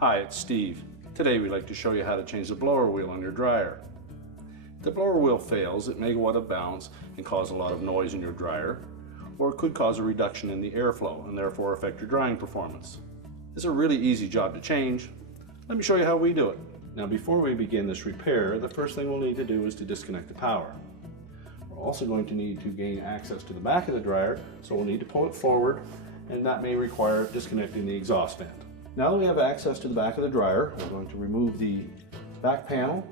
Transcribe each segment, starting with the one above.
Hi, it's Steve. Today we'd like to show you how to change the blower wheel on your dryer. If the blower wheel fails, it may go out of balance and cause a lot of noise in your dryer, or it could cause a reduction in the airflow and therefore affect your drying performance. It's a really easy job to change. Let me show you how we do it. Now before we begin this repair, the first thing we'll need to do is to disconnect the power. We're also going to need to gain access to the back of the dryer, so we'll need to pull it forward, and that may require disconnecting the exhaust vent. Now that we have access to the back of the dryer, we're going to remove the back panel.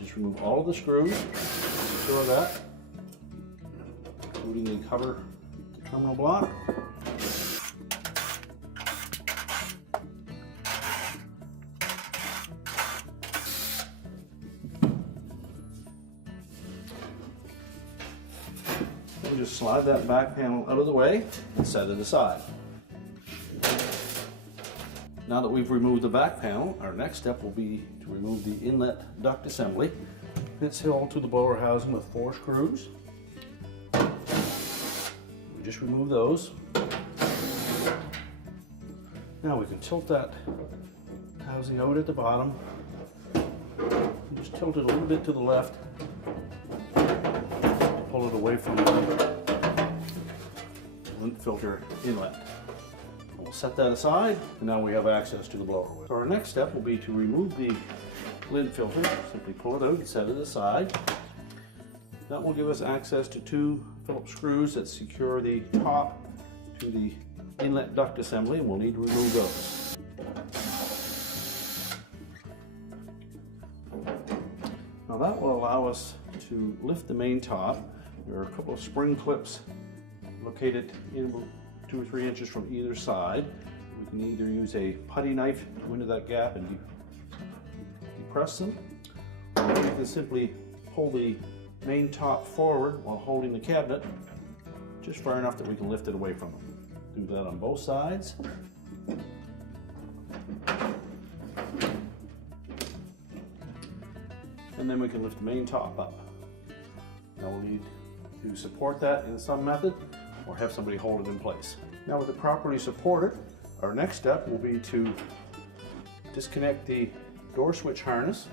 Just remove all of the screws, secure that, including the cover terminal block. Then just slide that back panel out of the way and set it aside. Now that we've removed the back panel, our next step will be to remove the inlet duct assembly. It's held to the blower housing with 4 screws. We just remove those. Now we can tilt that housing out at the bottom. And just tilt it a little bit to the left. Pull it away from the lint filter inlet. We'll set that aside, and now we have access to the blower wheel. So our next step will be to remove the lint filter. Simply pull it out and set it aside. That will give us access to 2 Phillips screws that secure the top to the inlet duct assembly, and we'll need to remove those. Now that will allow us to lift the main top. There are a couple of spring clips located in 2 or 3 inches from either side. We can either use a putty knife to go into that gap and depress them, or we can simply pull the main top forward while holding the cabinet just far enough that we can lift it away from them. Do that on both sides. And then we can lift the main top up. Now we'll need to support that in some method, or have somebody hold it in place. Now with it properly supported, our next step will be to disconnect the door switch harness.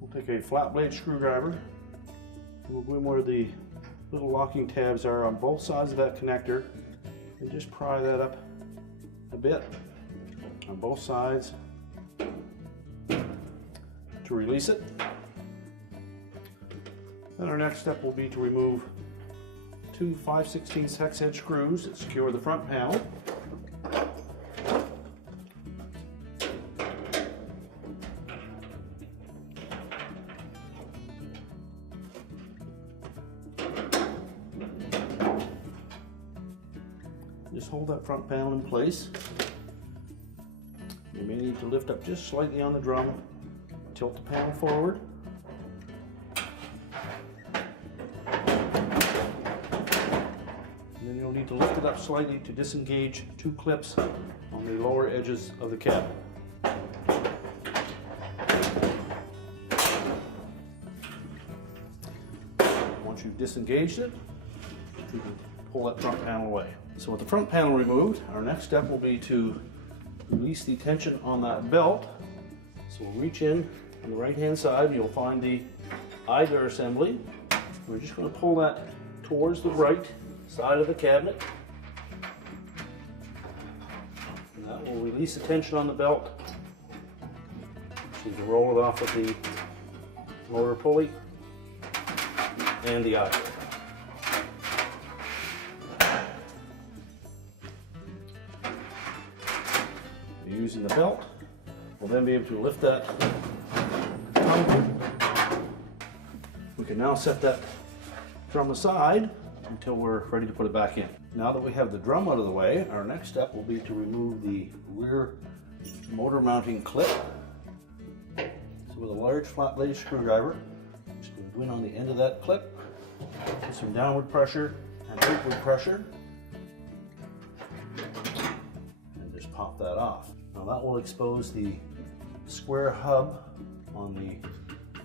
We'll take a flat blade screwdriver, and we'll go in where the little locking tabs are on both sides of that connector, and just pry that up a bit on both sides to release it. Then our next step will be to remove 2 5/16 hex head screws that secure the front panel. Just hold that front panel in place. You may need to lift up just slightly on the drum, tilt the panel forward. And then you'll need to lift it up slightly to disengage 2 clips on the lower edges of the cabinet. Once you've disengaged it, you can pull that front panel away. So with the front panel removed, our next step will be to release the tension on that belt. So we'll reach in on the right hand side, you'll find the idler assembly. We're just going to pull that towards the right side of the cabinet. And that will release the tension on the belt. So you can roll it off with the motor pulley and the idler. Using the belt, we'll then be able to lift that tongue. We can now set that drum aside until we're ready to put it back in. Now that we have the drum out of the way, our next step will be to remove the rear motor mounting clip. So with a large flat blade screwdriver, just going to go in on the end of that clip, put some downward pressure and upward pressure, and just pop that off. Now that will expose the square hub on the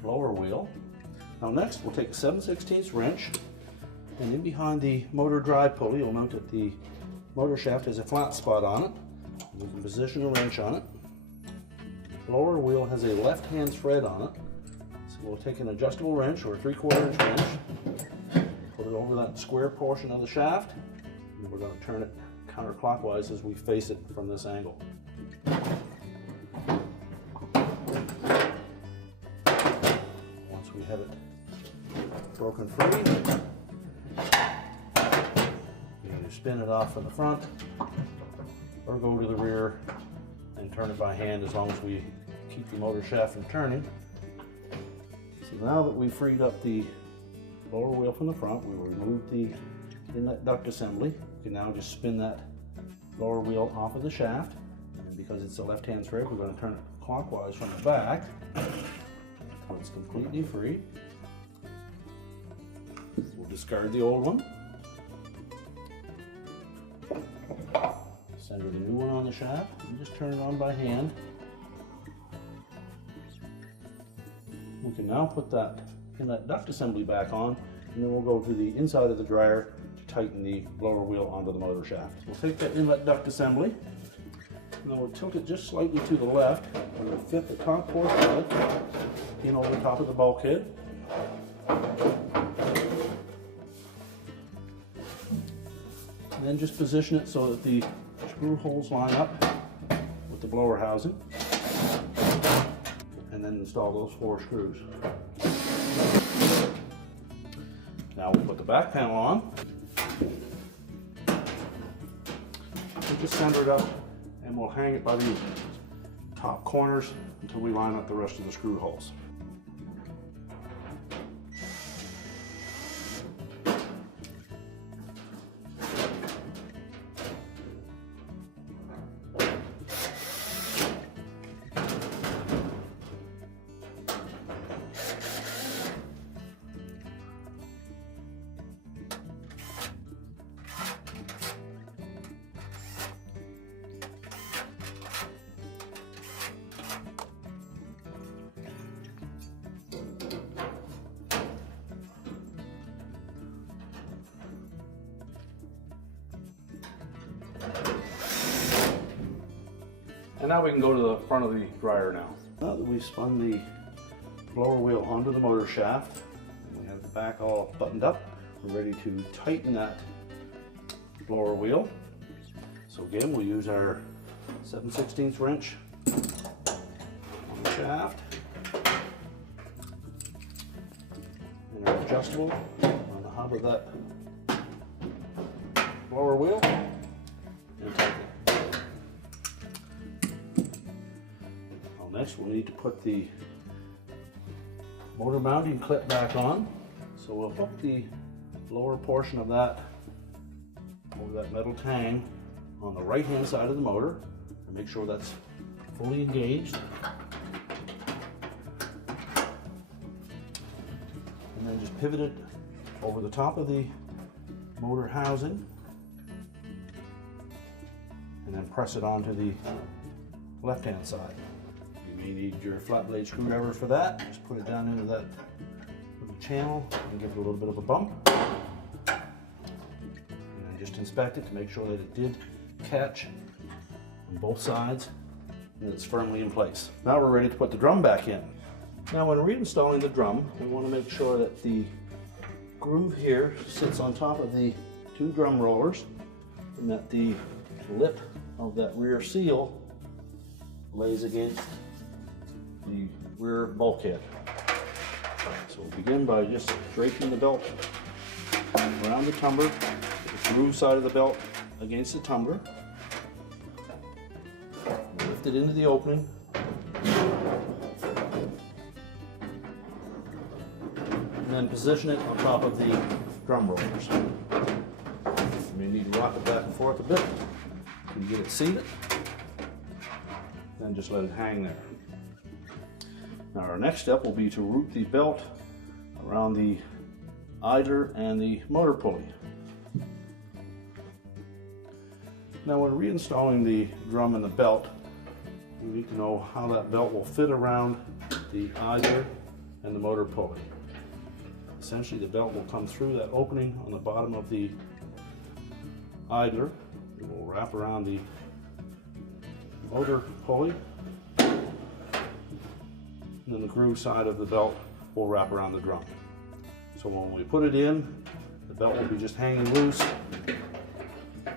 blower wheel. Now next we'll take a 7/16 wrench, and in behind the motor drive pulley you'll note that the motor shaft has a flat spot on it. We can position a wrench on it. Blower wheel has a left-hand thread on it. So we'll take an adjustable wrench or a 3/4 inch wrench, put it over that square portion of the shaft, and we're going to turn it counterclockwise as we face it from this angle. Once we have it broken free, you either spin it off from the front or go to the rear and turn it by hand, as long as we keep the motor shaft from turning. So now that we've freed up the blower wheel from the front, we will remove the inlet duct assembly. You can now just spin that blower wheel off of the shaft, and because it's a left-hand thread, we're going to turn it clockwise from the back until it's completely free. We'll discard the old one, center the new one on the shaft, and just turn it on by hand. We can now put that inlet duct assembly back on, and then we'll go to the inside of the dryer to tighten the blower wheel onto the motor shaft. We'll take that inlet duct assembly, and then we'll tilt it just slightly to the left, and we'll fit the top portion of it in over the top of the bulkhead. And then just position it so that the screw holes line up with the blower housing, and then install those 4 screws. Now we'll put the back panel on. We'll just center it up, and we'll hang it by the top corners until we line up the rest of the screw holes. And now we can go to the front of the dryer now. Now that we've spun the blower wheel onto the motor shaft, and we have the back all buttoned up, we're ready to tighten that blower wheel. So again, we'll use our 7/16 wrench on the shaft, and our adjustable on the hub of that blower wheel, and tighten it. Next, we'll need to put the motor mounting clip back on. So we'll hook the lower portion of that over that metal tang on the right hand side of the motor, and make sure that's fully engaged. And then just pivot it over the top of the motor housing, and then press it onto the left hand side. You may need your flat blade screwdriver for that. Just put it down into that little channel and give it a little bit of a bump. And then just inspect it to make sure that it did catch on both sides and that it's firmly in place. Now we're ready to put the drum back in. Now when reinstalling the drum, we want to make sure that the groove here sits on top of the 2 drum rollers, and that the lip of that rear seal lays against the rear bulkhead. So we'll begin by just draping the belt around the tumbler, the groove side of the belt against the tumbler. We'll lift it into the opening, and then position it on top of the drum rollers. You may need to rock it back and forth a bit to get it seated, then just let it hang there. Now our next step will be to route the belt around the idler and the motor pulley. Now when reinstalling the drum and the belt, we need to know how that belt will fit around the idler and the motor pulley. Essentially, the belt will come through that opening on the bottom of the idler. It wrap around the motor pulley, and then the groove side of the belt will wrap around the drum. So when we put it in, the belt will be just hanging loose.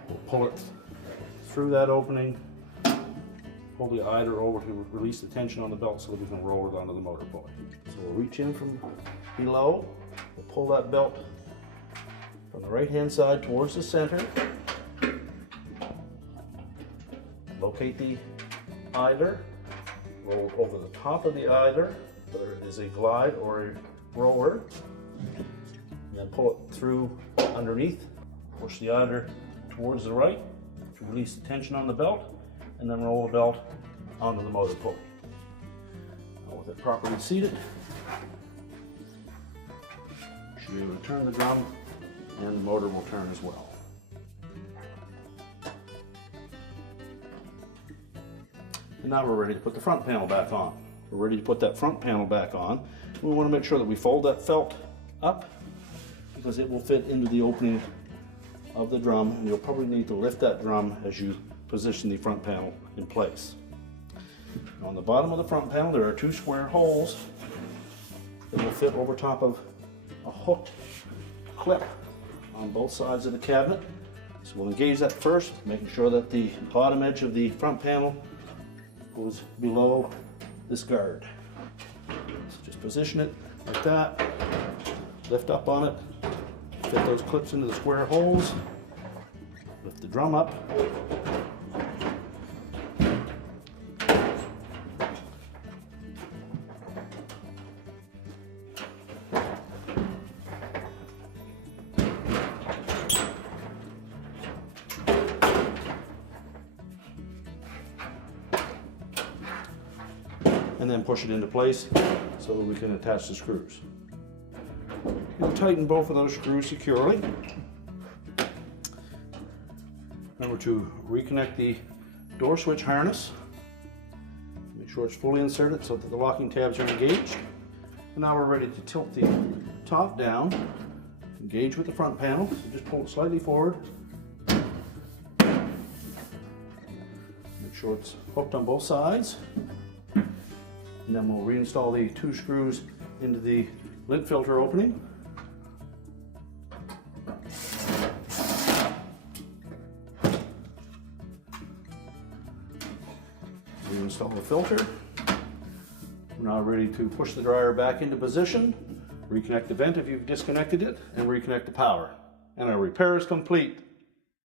We'll pull it through that opening, pull the eider over to release the tension on the belt so that we can roll it onto the motor pulley. So we'll reach in from below, we'll pull that belt from the right hand side towards the center, locate the eider, roll over the top of the eider, whether it is a glide or a roller, and then pull it through underneath, push the eider towards the right to release the tension on the belt, and then roll the belt onto the motor pulley. Now with it properly seated, you should be able to turn the drum and the motor will turn as well. And now we're ready to put the front panel back on. We're ready to put that front panel back on. We want to make sure that we fold that felt up because it will fit into the opening of the drum, and you'll probably need to lift that drum as you position the front panel in place. On the bottom of the front panel there are two square holes that will fit over top of a hooked clip on both sides of the cabinet. So we'll engage that first, making sure that the bottom edge of the front panel goes below this guard. So just position it like that, lift up on it, fit those clips into the square holes, lift the drum up, and then push it into place so that we can attach the screws. You'll tighten both of those screws securely. Remember to reconnect the door switch harness. Make sure it's fully inserted so that the locking tabs are engaged. And now we're ready to tilt the top down, engage with the front panel. So just pull it slightly forward. Make sure it's hooked on both sides. And then we'll reinstall the two screws into the lint filter opening. Reinstall the filter. We're now ready to push the dryer back into position, reconnect the vent if you've disconnected it, and reconnect the power. And our repair is complete.